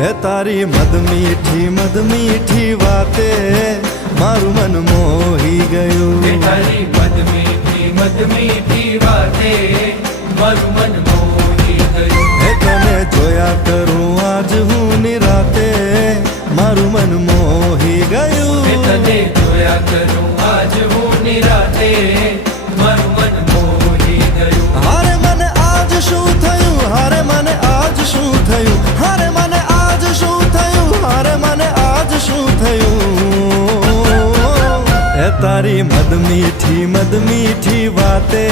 હે તારી મદ મીઠી વાતે મારું મન મોહી ગયું. હે તારી મદ મીઠી વાતે મારું મન મોહી ગયું. હે તને જોયા કરું આજ હું નિરાતે મારું મન મોહી ગયું. હે તને જોયા કરું આજ હું નિરાતે મારું મન મોહી ગયું. હારે મને આજ શું થયું, હારે મને આજ શું થયું, હારે મને આજ શું થયું, હારે મને આજ શું થયું. હે તારી મદ મીઠી વાતે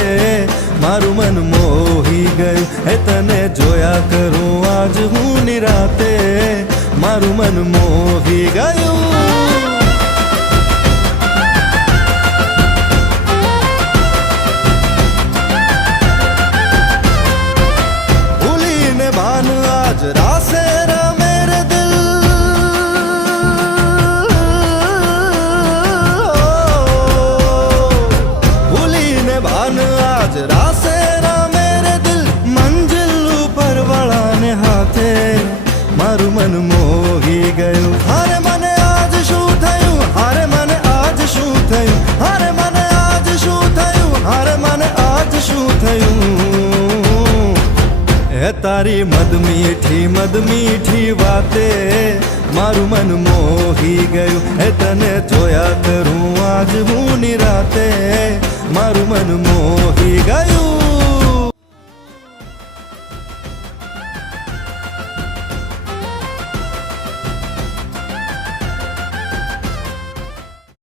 મારું મન મોહી ગયું. હે તને જોયા કરું આજ હું નિરાતે મારું મન મોહી ગયું. आज रासे रमे रे दिल, भूली ने भान आज रासे रमे रे दिल, मंजिल ऊपर वाला ने हाथे मारू मन मोही गયું. हारे मने आज શું થયું, हारे मने आज શું થયું, हारे मने आज શું થયું, हारे मने आज શું થયું. હે તારી મદ મીઠી વાતે મારું મન મોહી ગયું. હે તને જોયા કરું આજ હું નિરાતે મારું મન મોહી